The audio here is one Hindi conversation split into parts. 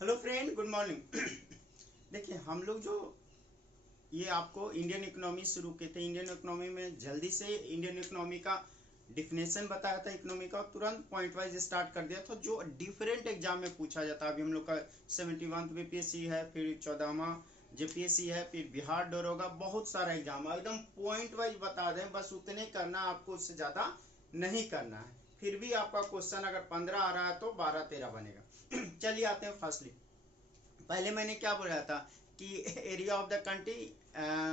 Hello friend, good morning. देखिए हम लोग जो ये आपको इंडियन इकोनॉमी शुरू किए थे, इंडियन इकोनॉमी में जल्दी से इंडियन इकोनॉमी का डिफिनेशन बताया था इकोनॉमी का, तुरंत पॉइंट वाइज स्टार्ट कर दिया था जो डिफरेंट एग्जाम में पूछा जाता है। अभी हम लोग का 71वां बीपीएससी है, फिर 14वां जेपीएससी है, फिर बिहार दरोगा, बहुत सारा एग्जाम है। एकदम पॉइंट वाइज बता दें, बस उतने करना, आपको उससे ज़्यादा नहीं करना है। फिर भी आपका क्वेश्चन अगर 15 आ रहा है तो 12-13 बनेगा। चलिए आते हैं फर्स्टली। पहले मैंने क्या बोला था कि एरिया ऑफ द कंट्री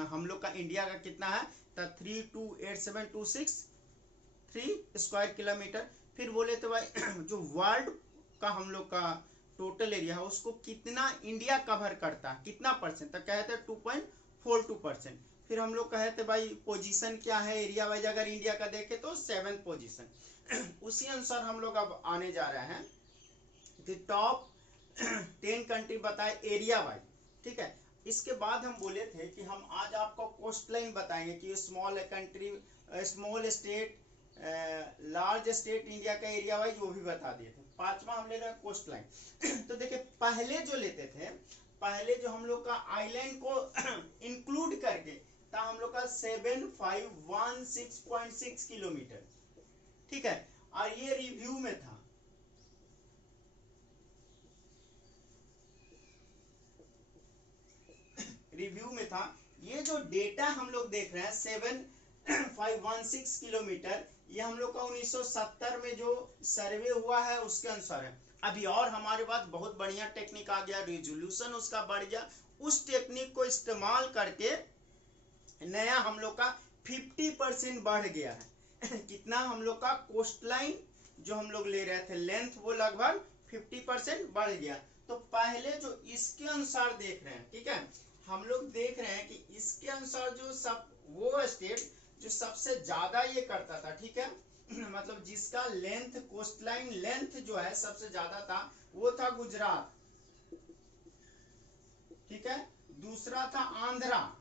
हम लोग का इंडिया का कितना है, 328726 स्क्वायर किलोमीटर। फिर बोले तो भाई जो वर्ल्ड का हम लोग का टोटल एरिया है उसको कितना इंडिया कवर करता है, कितना परसेंट, तो कहते हैं 2.42%। फिर हम लोग कहे थे भाई पोजीशन क्या है एरिया वाइज, अगर इंडिया का देखे तो 7th पोजीशन। उसी अनुसार हम लोग अब आने जा रहे हैं कि टॉप 10 कंट्री बताए एरिया वाइज। ठीक है, इसके बाद हम बोले थे कि हम आज आपको कोस्ट लाइन बताएंगे कि small country, small state, large state, India का एरिया वाइज वो भी बता दिए थे। पांचवा हम ले रहे हैं कोस्ट लाइन। तो देखिए पहले जो लेते थे, पहले जो हम लोग का आइलैंड को इंक्लूड करके था हम लोग का 7516.6 किलोमीटर। ठीक है, और ये रिव्यू में था, रिव्यू में था। ये जो डेटा हम लोग देख रहे हैं 7516 किलोमीटर, ये हम लोग का 1970 में जो सर्वे हुआ है उसके अनुसार है। अभी और हमारे पास बहुत बढ़िया टेक्निक आ गया, रिजोल्यूशन उसका बढ़ गया। उस टेक्निक को इस्तेमाल करके नया हम लोग का 50% बढ़ गया है। कितना हम लोग का कोस्ट लाइन जो हम लोग ले रहे थे लेंथ, वो लगभग 50% बढ़ गया। तो पहले जो इसके अनुसार देख रहे हैं, ठीक है, हम लोग देख रहे हैं कि इसके अनुसार जो सब वो स्टेट जो सबसे ज्यादा ये करता था, ठीक है, मतलब जिसका लेंथ, कोस्ट लाइन लेंथ जो है सबसे ज्यादा था, वो था गुजरात। ठीक है, दूसरा था आंध्रा,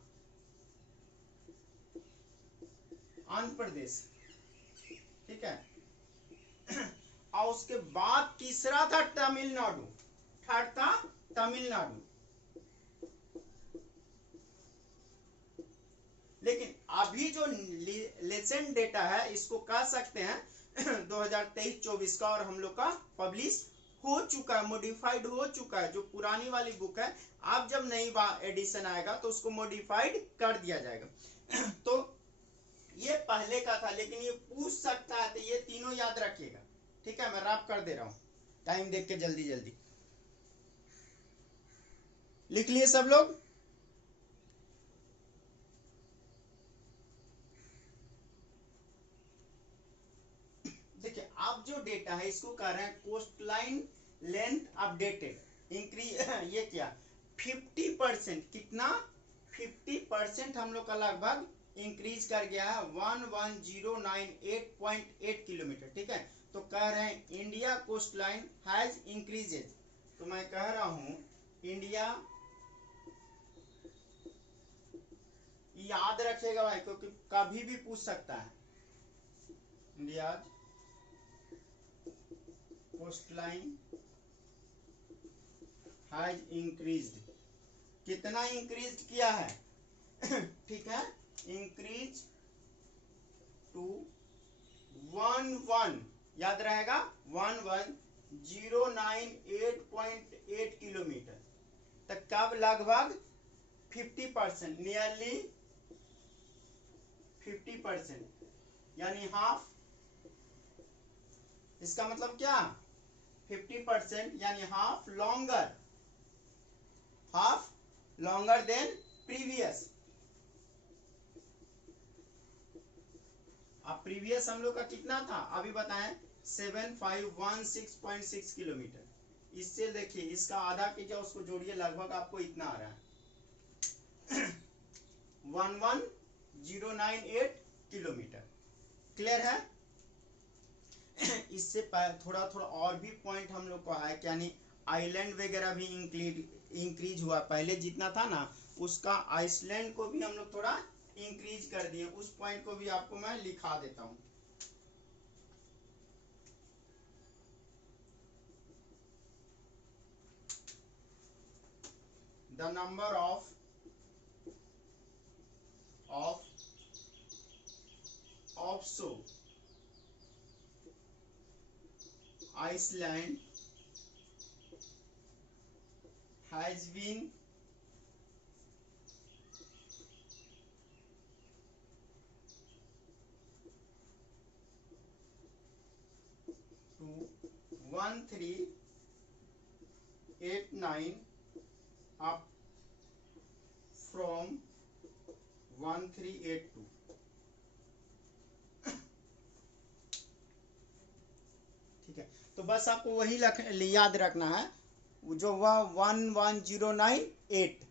आंध्र प्रदेश। ठीक है, और उसके बाद तीसरा था तमिलनाडु, थर्ड था तमिलनाडु। लेकिन अभी जो लेसेंट डेटा है इसको कह सकते हैं 2023-24 का, और हम लोग का पब्लिश हो चुका है, मॉडिफाइड हो चुका है। जो पुरानी वाली बुक है, अब जब नई एडिशन आएगा तो उसको मॉडिफाइड कर दिया जाएगा। तो ये पहले का था, लेकिन ये पूछ सकता है, तो ये तीनों याद रखिएगा। ठीक है, मैं रैप कर दे रहा हूं, टाइम देख के जल्दी जल्दी लिख लिए सब लोग। देखिए आप जो डेटा है इसको कह रहे हैं coastline length updated increase. ये क्या 50%, कितना 50% हम लोग का लगभग इंक्रीज कर गया है, 11098.8 किलोमीटर। ठीक है, तो कह रहे हैं India coastline has increases. तो मैं कह रहा हूं इंडिया, याद रखेगा भाई क्योंकि कभी भी पूछ सकता है, India coastline has increased. कितना इंक्रीज किया है? ठीक है, इंक्रीज टू 11, याद रहेगा 11098.8 किलोमीटर तक, कब लगभग 50%, नियरली 50%, यानी हाफ। इसका मतलब क्या, 50% यानी हाफ लॉन्गर देन प्रीवियस। अब प्रीवियस हम लोग का कितना था अभी बताएं, 7516.6 किलोमीटर। इससे देखिए इसका आधा कीजिए, उसको जोड़िए, लगभग आपको इतना आ रहा है 11098 किलोमीटर। क्लियर है? इससे थोड़ा थोड़ा और भी पॉइंट हम लोग को है, यानी आइलैंड वगैरह भी इंक्रीज हुआ, पहले जितना था ना उसका आइसलैंड को भी हम लोग थोड़ा इंक्रीज कर दिए। उस पॉइंट को भी आपको मैं लिखा देता हूं। The number of offshore Iceland has been to 1389 up from 1382। ठीक है, तो बस आपको वही याद रखना है, जो वह 11098।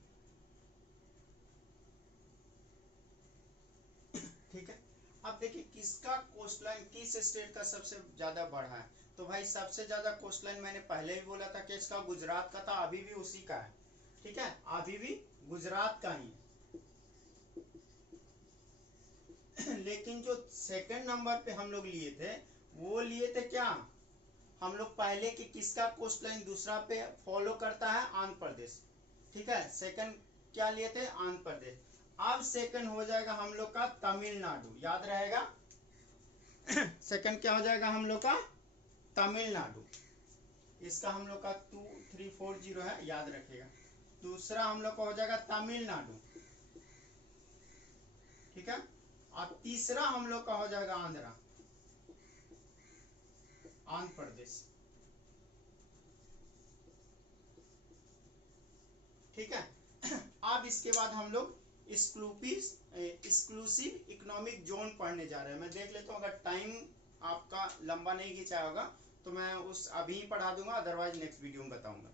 ठीक है, अब देखिए किसका कोस्टलाइन किस स्टेट का सबसे ज्यादा बढ़ा है। तो भाई सबसे ज्यादा कोस्टलाइन मैंने पहले ही बोला था कि इसका गुजरात का था, अभी भी उसी का है। ठीक है, अभी भी गुजरात का ही है। लेकिन जो सेकंड नंबर पे हम लोग लिए थे, वो लिए थे क्या, हम लोग पहले कि किसका कोस्टलाइन दूसरा पे फॉलो करता है, आंध्र प्रदेश। ठीक है, सेकंड क्या लिए थे, आंध्र प्रदेश। अब सेकंड हो जाएगा हम लोग का तमिलनाडु, याद रहेगा। सेकंड क्या हो जाएगा हम लोग का, तमिलनाडु। इसका हम लोग का 2340 है, याद रखिएगा। दूसरा हम लोग का हो जाएगा तमिलनाडु। ठीक है, और तीसरा हम लोग का हो जाएगा आंध्र प्रदेश। ठीक है, अब इसके बाद हम लोग एक्सक्लूसिव इकोनॉमिक जोन पढ़ने जा रहे हैं। मैं देख लेता हूँ, अगर टाइम आपका लंबा नहीं खींचा होगा तो मैं उस अभी ही पढ़ा दूंगा, अदरवाइज नेक्स्ट वीडियो में बताऊंगा।